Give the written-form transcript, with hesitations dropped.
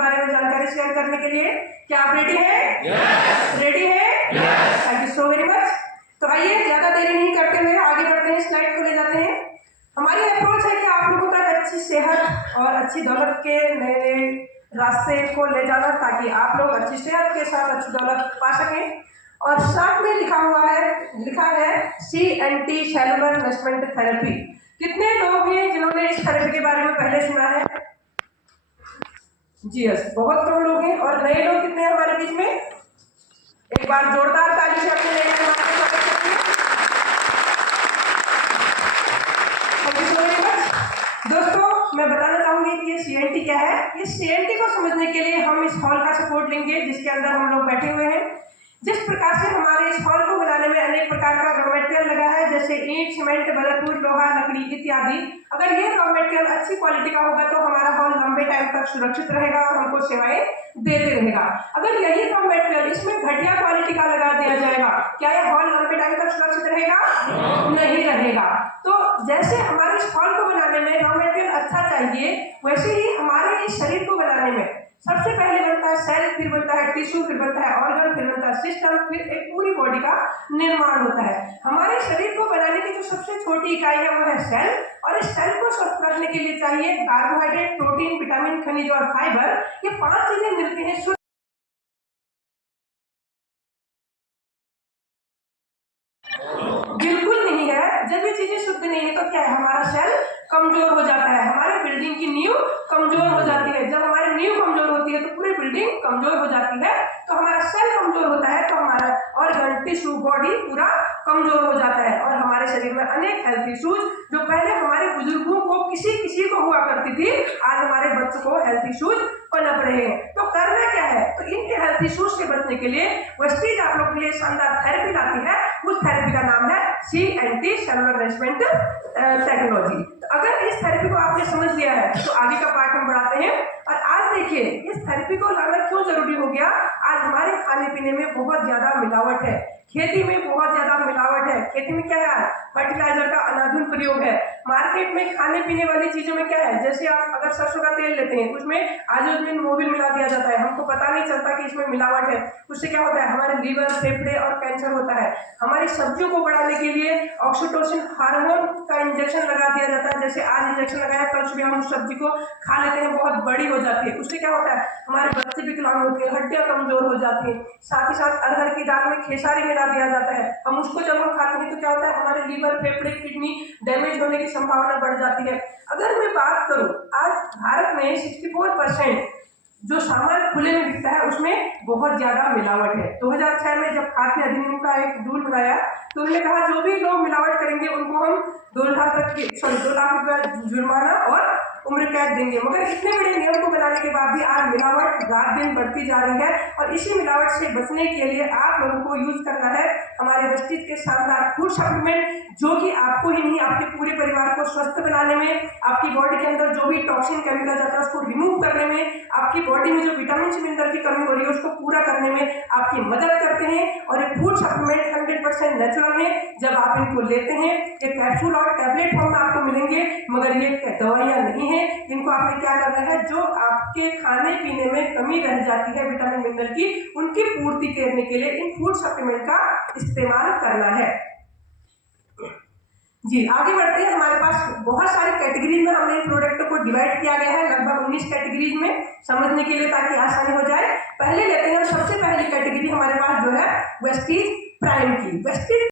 बारे में जानकारी शेयर करने के लिए। क्या आप रेडी हैं? रेडी है? Thank you so very much. तो आइए ज्यादा देरी नहीं करते हुए आगे बढ़ते हैं, स्लाइड को ले जाते हैं। हमारी अप्रोच है कि आप लोगों तक अच्छी सेहत और अच्छी दौलत के नए रास्ते को ले जाना, ताकि आप लोग अच्छी सेहत के साथ अच्छी दौलत पा सकें। और साथ में लिखा है CNT सेलुलर नरिशमेंट थेरेपी। कितने लोग हैं जिन्होंने इस थेरेपी के बारे में पहले सुना है? जी यस, बहुत कम लोग हैं। और नए लोग कितने हैं हमारे बीच में? एक बार जोरदार ताली से अपने नए मेहमान का स्वागत करिए। दोस्तों, मैं बताना चाहूंगी कि ये CNT क्या है। ये CNT को समझने के लिए हम इस हॉल का सपोर्ट लेंगे जिसके अंदर हम लोग बैठे हुए हैं। जिस प्रकार से हमारे इस हॉल को बनाने में अनेक प्रकार का रॉ मटेरियल लगा है, जैसे ईंट, सीमेंट, बलरपुर, लोहा, लकड़ी इत्यादि। अगर ये रॉ मटेरियल अच्छी क्वालिटी का होगा तो हमारा हॉल लंबे टाइम तक सुरक्षित रहेगा और हमको सेवाएं देते रहेगा। अगर यही रॉ मटेरियल इसमें घटिया क्वालिटी का लगा दिया जाएगा, क्या यह हॉल लंबे टाइम तक सुरक्षित रहेगा? नहीं रहेगा। तो जैसे हमारे इस हॉल को बनाने में रॉ मटेरियल अच्छा चाहिए, वैसे ही हमारे इस शरीर को बनाने में सबसे पहले बनता है सेल, फिर बनता है टिश्यू, फिर बनता है ऑर्गन, फिर बनता है सिस्टम, फिर एक पूरी बॉडी का निर्माण होता है। हमारे शरीर को बनाने की जो सबसे छोटी इकाई है वो है सेल। और इस सेल को स्वस्थ रखने के लिए चाहिए कार्बोहाइड्रेट, प्रोटीन, विटामिन, खनिज और फाइबर। ये 5 चीजें मिलती हैं। बिल्कुल नहीं है। जब ये चीजें शुद्ध नहीं है तो क्या है, हमारा सेल कमजोर हो जाता है, हमारे बिल्डिंग की नींव कमजोर हो जाती है। जब हमारी नींव कमजोर होती है तो पूरी बिल्डिंग कमजोर हो जाती है। तो हमारा सेल कमजोर होता है तो हमारा ऑर्गन, टिश्यू, बॉडी पूरा कमजोर हो जाता है। और हमारे शरीर में अनेक हेल्थ इश्यूज जो पहले हमारे बुजुर्गों को किसी को हुआ करती थी, आज हमारे बच्चों को हेल्थ इश्यूज पनप रहे हैं। तो करना क्या है? तो इनके हेल्थ इश्यूज से बचने के लिए वेस्टीज आप लोग के लिए शानदार थेरेपी लाती है। उस थेरेपी का नाम है CNT सेलुलर नरिशमेंट टेक्नोलॉजी। तो अगर इस थेरेपी को आपने समझ लिया है तो आगे का पार्ट हम बढ़ाते हैं। और आज देखिए इस थेरेपी को लाना क्यों जरूरी हो गया। आज हमारे खाने पीने में बहुत ज्यादा मिलावट है, खेती में बहुत ज्यादा मिलावट है। खेती में क्या है? फर्टिलाइजर का अनाधुन प्रयोग है। मार्केट में खाने पीने वाली चीजों में क्या है, जैसे आप अगर सरसों का तेल लेते हैं उसमें आयोडीन, मोबिल मिला दिया जाता है, हमको पता नहीं चलता कि इसमें मिलावट है। उससे क्या होता है, हमारे लीवर, फेफड़े और कैंसर होता है। हमारी सब्जियों को बढ़ाने के लिए ऑक्सीटोसिन हार्मोन का इंजेक्शन लगा दिया जाता है। जैसे आज इंजेक्शन लगाया, कल सुबह हम उस सब्जी को खा लेते हैं, बहुत बड़ी हो जाती है। उससे क्या होता है, हमारे बच्चे विकलांग होते हैं, हड्डियां कमजोर हो जाती हैं। साथ ही साथ अरहर की दाल में खेसारी मिला दिया जाता है, हम उसको जब हम खाते हैं तो क्या होता है, हमारे लीवर, फेफड़े, किडनी डैमेज होने की संभावना बढ़ जाती है। अगर मैं बात करूं, आज भारत में 64% जो सामान खुले में बिकता है उसमें बहुत ज्यादा मिलावट है। 2006 में जब खाद्य अधिनियम का एक रूल बनाया तो उन्होंने कहा जो भी लोग मिलावट करेंगे उनको हम 2 लाख रुपया जुर्माना और उम्र कैद देंगे। मगर इतने बड़े नियम को बनाने के बाद भी आज मिलावट रात दिन बढ़ती जा रही है। और इसी मिलावट से बचने के लिए आप लोगों को यूज करना है हमारे वेस्टीज के शानदार फूड सप्लीमेंट, जो कि आपको ही नहीं आपके पूरे परिवार को स्वस्थ बनाने में, आपकी बॉडी के अंदर जो भी टॉक्सिन केमिकल जाता है उसको रिमूव करने में, आपकी बॉडी में जो विटामिन मिनरल की कमी हो रही है उसको पूरा करने में आपकी मदद करते हैं। और ये फूड सप्लीमेंट 100% नेचुरल है। जब आप इनको लेते हैं, ये कैप्सूल और टैबलेट फॉर्म में आपको मिलेंगे, मगर ये दवाइयां नहीं है। इनको आपने क्या करना है, जो आपके खाने पीने में कमी रह जाती है विटामिन मिनरल की, उनकी पूर्ति करने के लिए इन फूड सप्लीमेंट का इस्तेमाल करना है। जी आगे बढ़ते हैं। हमारे पास बहुत सारे कैटेगरीज में हमने इन प्रोडक्ट को डिवाइड किया गया है, लगभग 19 कैटेगरीज में, समझने के लिए ताकि आसानी हो जाए। पहले लेते हैं, सबसे पहली कैटेगरी हमारे पास जो है वेस्टीज प्राइम की। वेस्टीज